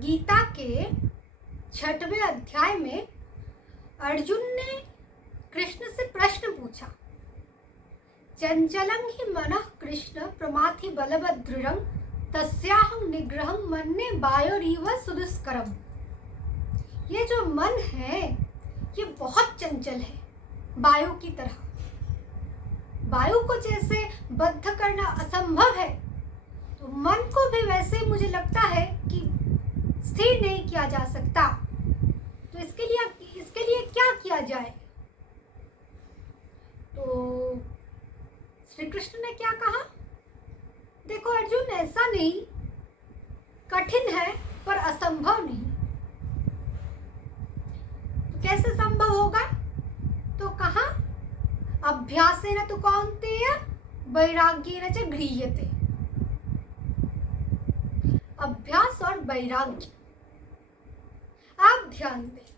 गीता के 6वें अध्याय में अर्जुन ने कृष्ण से प्रश्न पूछा, चंचलं हि मनः कृष्ण प्रमाथि बलवत् दृढ़ं तस्याहं निग्रहं मन्ये वायोरीव सुदुष्करम्। ये जो मन है ये बहुत चंचल है, वायु की तरह। वायु को जैसे बद्ध करना असंभव है, तो मन को भी वैसे मुझे लगता है कि स्थिर नहीं किया जा सकता। तो इसके लिए क्या किया जाए? तो श्री कृष्ण ने क्या कहा? देखो अर्जुन, ऐसा नहीं, कठिन है पर असंभव नहीं। तो कैसे संभव होगा? तो कहा, अभ्यासेन तु कौन्तेय वैराग्येन च गृह्यते। अभ्यास और वैराग्य, आप ध्यान दें,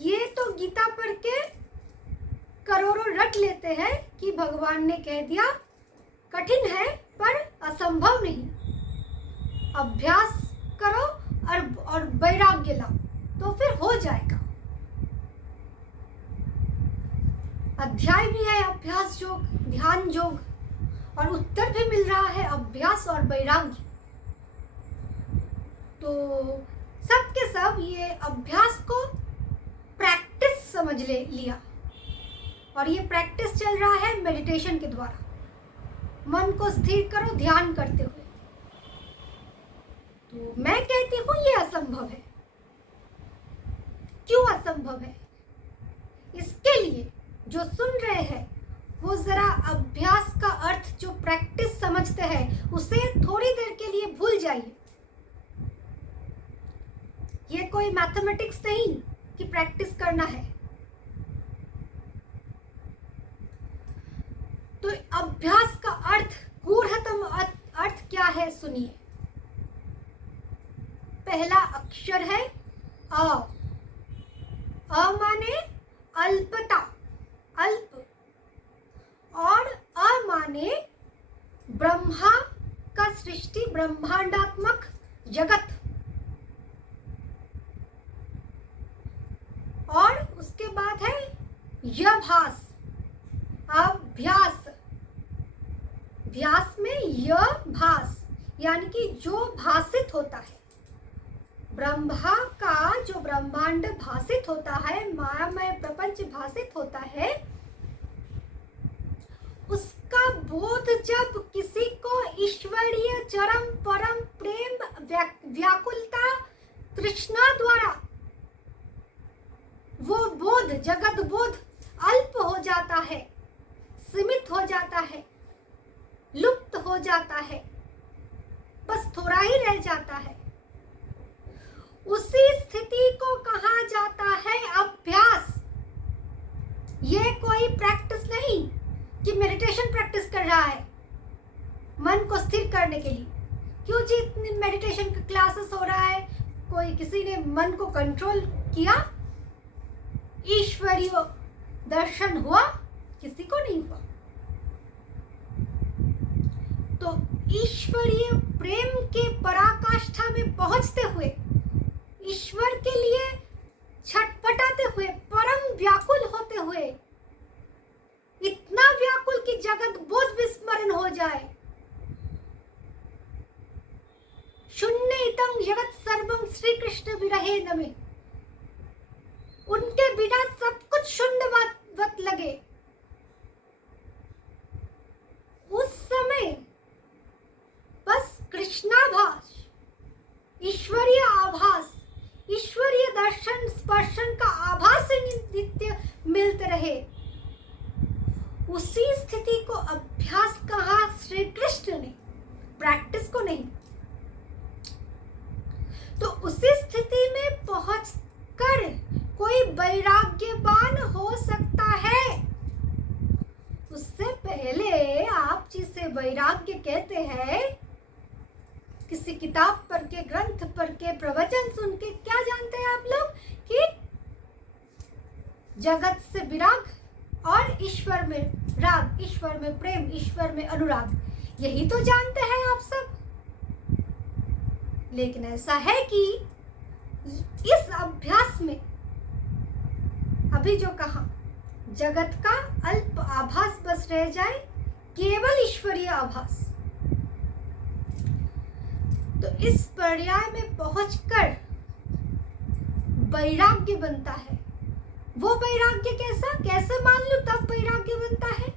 ये तो गीता पढ़ के करोड़ों रट लेते हैं कि भगवान ने कह दिया कठिन है पर असंभव नहीं, अभ्यास करो और वैराग्य लाओ तो फिर हो जाएगा। अध्याय भी है अभ्यास योग, ध्यान योग, और उत्तर भी मिल रहा है अभ्यास और वैराग्य। तो सब के सब ये अभ्यास को प्रैक्टिस समझ लिया, और ये प्रैक्टिस चल रहा है मेडिटेशन के द्वारा। मन को स्थिर करो ध्यान करते हुए। तो मैं कहती हूँ ये असंभव है। क्यों असंभव है? इसके लिए जो सुन रहे हैं वो जरा अभ्यास का अर्थ, जो प्रैक्टिस समझते हैं, उसे थोड़ी देर के लिए भूल जाइए। ये कोई मैथमेटिक्स नहीं कि प्रैक्टिस करना है। तो अभ्यास का अर्थ, गूढ़तम अर्थ क्या है सुनिए। पहला अक्षर है अ। अ माने अल्पता, अल्प, और अ माने ब्रह्मा का सृष्टि, ब्रह्मांडात्मक जगत, और उसके बाद है यभास, अभ्यास। भ्यास में य भास, यानी कि जो भासित होता है। ब्रह्मा का जो ब्रह्मांड भासित होता है, मायामय प्रपंच भासित होता है, उसका बोध जब किसी को ईश्वरीय चरम परम प्रेम व्याकुलता तृष्णा द्वारा वो बोध, जगत बोध अल्प हो जाता है, सीमित हो जाता है, लुप्त हो जाता है, बस थोड़ा ही रह जाता है, उसी स्थिति को कहा जाता है अभ्यास। ये कोई प्रैक्टिस नहीं कि मेडिटेशन प्रैक्टिस कर रहा है मन को स्थिर करने के लिए। क्यों जी, इतनी मेडिटेशन का क्लासेस हो रहा है, कोई किसी ने मन को कंट्रोल किया? ईश्वरीय दर्शन हुआ? किसी को नहीं हुआ। तो ईश्वरीय प्रेम के पराकाष्ठा में पहुंचते हुए, ईश्वर के लिए छटपटाते हुए, परम व्याकुल होते हुए, इतना व्याकुल कि जगत बोध विस्मरण हो जाए। शून्य इतं जगत सर्वं श्री कृष्ण विरहे नमे। उनके बिना सब कुछ शून्य वत लगे। उस समय बस कृष्णाभास, ईश्वरीय आभास, ईश्वरीय दर्शन स्पर्शन का आभास नित्य मिलते रहे। उसी स्थिति को अभ्यास कहा श्री कृष्ण ने, प्रैक्टिस को नहीं। तो उसी स्थिति में पहुंचकर कोई वैराग्यवान हो सकता है। उससे पहले आप जिसे वैराग्य कहते हैं, किसी किताब पढ़ के, ग्रंथ पढ़ के, प्रवचन सुन के क्या जानते हैं आप लोग? कि जगत से विराग और ईश्वर में राग, ईश्वर में प्रेम, ईश्वर में अनुराग, यही तो जानते हैं आप सब। लेकिन ऐसा है कि इस अभ्यास में अभी जो कहा, जगत का अल्प आभास बस रह जाए, केवल ईश्वरीय आभास। तो इस पर्याय में पहुंचकर वैराग्य बनता है। वो वैराग्य कैसे मान लूं तब वैराग्य बनता है?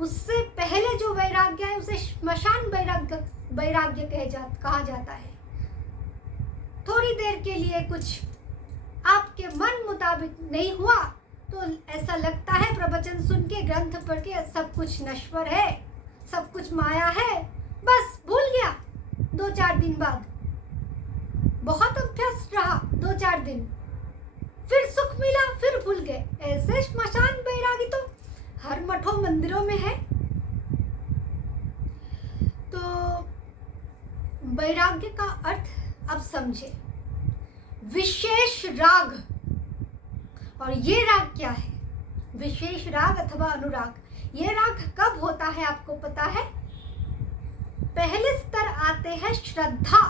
उससे पहले जो वैराग्य है उसे श्मशान वैराग्य कहा जाता है। थोड़ी देर के लिए कुछ आपके मन मुताबिक नहीं हुआ तो ऐसा लगता है प्रवचन सुन के, ग्रंथ पढ़ के, सब कुछ नश्वर है, सब कुछ माया है, बस भूल गया। 2-4 दिन बाद बहुत अभ्यास रहा, 2-4 दिन, फिर सुख मिला, फिर भूल गए। ऐसे श्मशान वैरागी तो हर मठों मंदिरों में है। तो वैराग्य का अर्थ अब समझे। विशेष राग, और ये राग क्या है? विशेष राग अथवा अनुराग। ये राग कब होता है आपको पता है? पहले स्तर आते हैं श्रद्धा।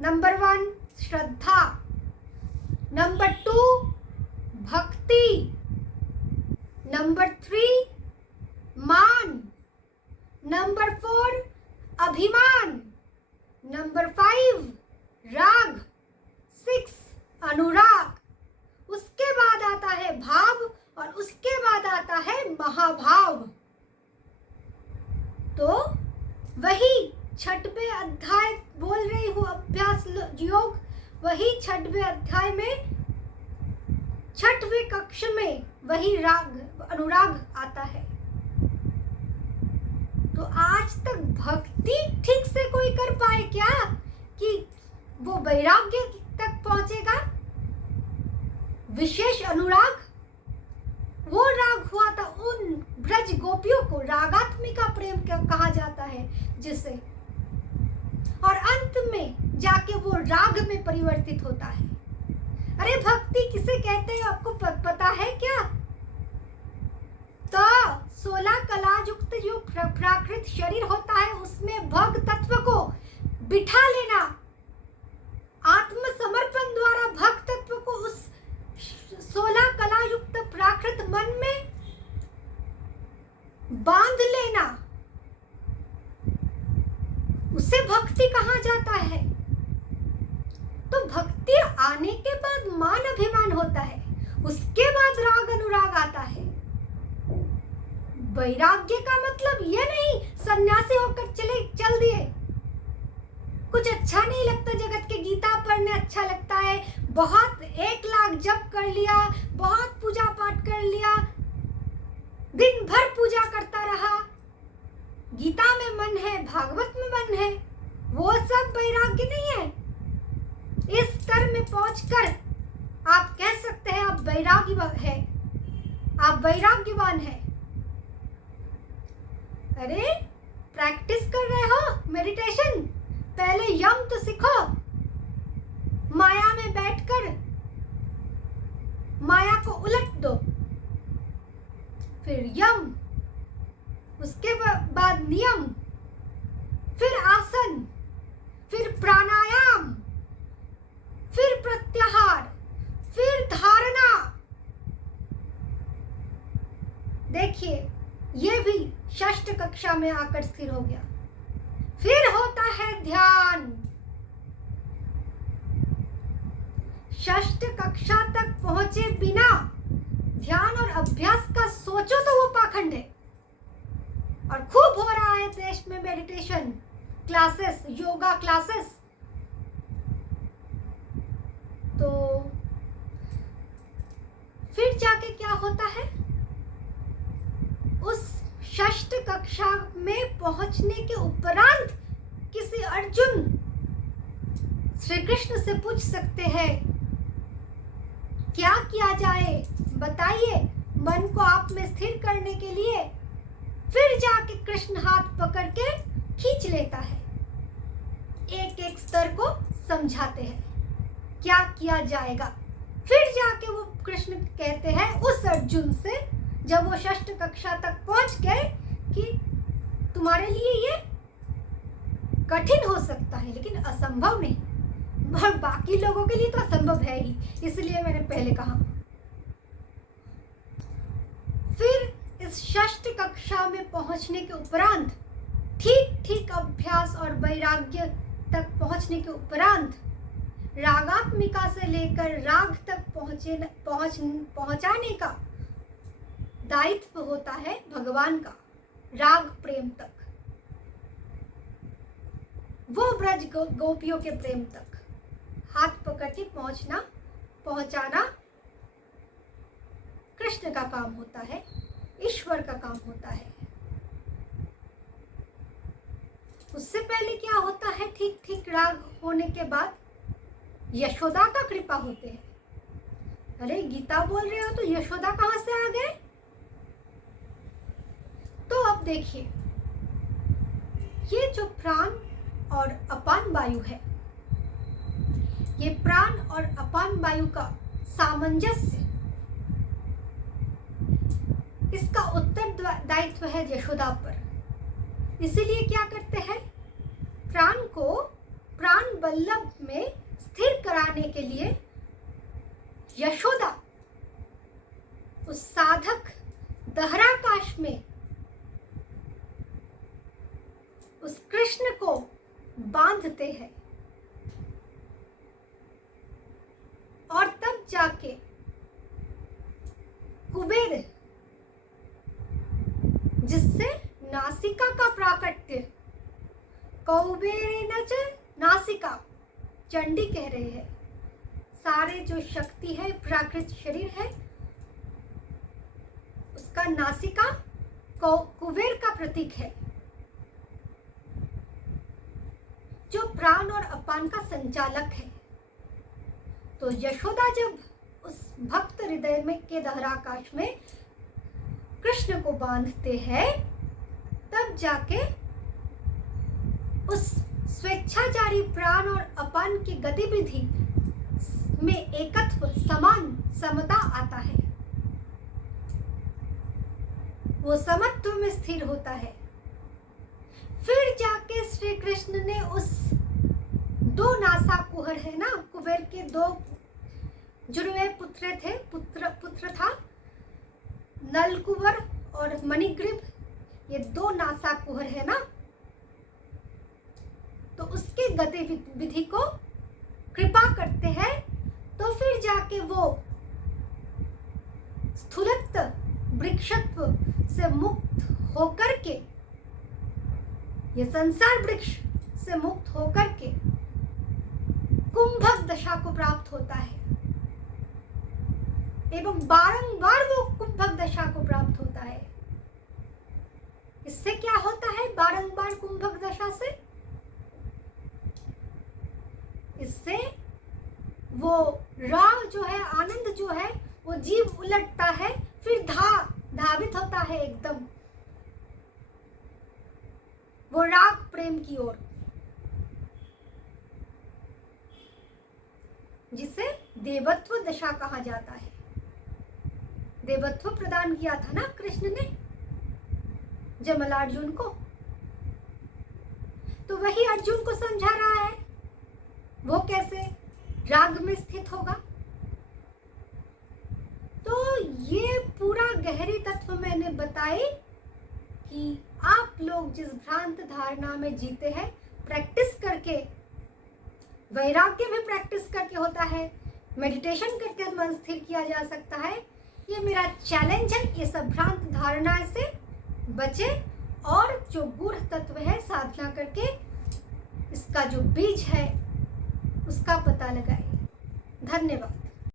नंबर 1 श्रद्धा, नंबर 2 भक्ति, नंबर 3 मान, नंबर 4 अभिमान, नंबर 5 राग, 6 अनुराग, उसके बाद आता है भाव और उसके बाद आता है महाभाव। तो वही 6वें अध्याय बोल रही हूँ, अभ्यास योग, वही 6वें अध्याय में 6वें कक्ष में वही राग अनुराग आता है। तो आज तक भक्ति ठीक से कोई कर पाए क्या कि वो वैराग्य तक पहुंचेगा? विशेष अनुराग, वो राग हुआ था उन ब्रज गोपियों को, रागात्मिका प्रेम कहा जाता है जिसे, और अंत में जाके वो राग में परिवर्तित होता है। अरे भक्ति किसे कहते हैं आपको पता है क्या? तो 16 कला युक्त जो प्राकृत शरीर होता है उसमें भग तत्व को बिठा लेना, आत्मसमर्पण द्वारा भग तत्व को उस 16 कला युक्त प्राकृत मन में बांध लेना, उसे भक्ति कहा जाता है। तो भक्ति आने के बाद मान अभिमान होता है, उसके बाद राग अनुराग आता है। वैराग्य का मतलब ये नहीं सन्यासी होकर चल दिए, कुछ अच्छा नहीं लगता, जगत के गीता पढ़ने अच्छा लगता है, बहुत 1 लाख जप कर लिया, बहुत पूजा पाठ कर लिया, दिन भर पूजा करता रहा, गीता में मन है, भागवत में मन है, वो सब वैराग्य नहीं है। इस स्तर में पहुंचकर आप कह सकते हैं आप वैरागी है, आप वैराग्यवान है। अरे प्रैक्टिस कर रहे हो मेडिटेशन, पहले यम तो सीखो, माया में बैठकर माया को उलट दो, फिर यम, उसके बाद नियम, फिर आसन, फिर प्राणायाम, फिर प्रत्याहार, फिर धारणा। देखिए ये भी 6ठ कक्षा में आकर स्थिर हो गया। फिर होता है ध्यान। 6ठ कक्षा तक पहुंचे बिना ध्यान और अभ्यास का सोचो तो वो पाखंड है। और खूब हो रहा है देश में मेडिटेशन क्लासेस, योगा क्लासेस। तो फिर जाके क्या होता है, उस 6ठ कक्षा में पहुंचने के उपरांत किसी अर्जुन श्री कृष्ण से पूछ सकते हैं क्या किया जाए, बताइए मन को आप में स्थिर करने के लिए। फिर जाके कृष्ण हाथ पकड़ के खींच लेता है, एक एक स्तर को समझाते हैं क्या किया जाएगा। फिर जाके वो कृष्ण कहते हैं उस अर्जुन से, जब वो 6ठ कक्षा तक पहुंच गए, कि तुम्हारे लिए ये कठिन हो सकता है लेकिन असंभव नहीं। और बाकी लोगों के लिए तो असंभव है ही, इसलिए मैंने पहले कहा। फिर इस षष्ठ कक्षा में पहुंचने के उपरांत, ठीक ठीक अभ्यास और वैराग्य तक पहुंचने के उपरांत, रागात्मिका से लेकर राग तक पहुंचाने का दायित्व होता है भगवान का, राग प्रेम तक, वो ब्रज गोपियों के प्रेम तक हाथ पकड़ के पहुंचाना कृष्ण का काम होता है, ईश्वर का काम होता है। उससे पहले क्या होता है, ठीक ठीक राग होने के बाद यशोदा का कृपा होते हैं। अरे गीता बोल रहे हो तो यशोदा कहां से आ गए? तो अब देखिए, ये जो प्राण और अपान वायु है, ये प्राण और अपान वायु का सामंजस्य, इसका उत्तरदायित्व है यशोदा पर। इसीलिए क्या करते हैं, प्राण को प्राण वल्लभ में स्थिर कराने के लिए यशोदा उस साधक दहराकाश में उस कृष्ण को बांधते हैं, और तब जाके कुबेर, जिससे नासिका का प्राकट्य, कौबेरेन च नासिका, चंडी कह रहे हैं, सारे जो शक्ति है, प्राकृत शरीर है, उसका नासिका कुबेर का प्रतीक है, जो प्राण और अपान का संचालक है। तो यशोदा जब उस भक्त हृदय में के दहराकाश में कृष्ण को बांधते हैं, तब जाके उस स्वेच्छाचारी प्राण और अपान की गतिविधि में एकत्व, समता आता है, वो समत्व में स्थिर होता है। फिर जाके श्री कृष्ण ने उस दो नासा कुहर है ना, कुबेर के दो जुड़वे पुत्र थे, पुत्र था नलकुबर और मणिग्रीव, ये दो नासा कुहर है ना, तो उसके गतिविधि को कृपा करते हैं। तो फिर जाके वो स्थूलत्व, वृक्षत्व से मुक्त होकर के, ये संसार वृक्ष से मुक्त होकर के कुंभक दशा को प्राप्त होता है, एवं बारंबार वो कुंभक दशा को प्राप्त होता है। इससे क्या होता है बारंबार कुंभक दशा से? इससे वो राग जो है, आनंद जो है, वो जीव उलटता है, फिर धावित होता है एकदम वो राग प्रेम की ओर, जिसे देवत्व दशा कहा जाता है। देवत्व प्रदान किया था ना कृष्ण ने जमलार्जुन को, तो वही अर्जुन को समझा रहा है वो कैसे राग में स्थित होगा। तो ये पूरा गहरी तत्व मैंने बताई कि आप लोग जिस भ्रांत धारणा में जीते हैं, प्रैक्टिस करके, वैराग्य में प्रैक्टिस करके होता है, मेडिटेशन करके मन स्थिर किया जा सकता है। ये मेरा चैलेंज है, ये सब भ्रांत धारणा से बचे और जो गूढ़ तत्व है साधना करके इसका जो बीज है उसका पता लगाए। धन्यवाद।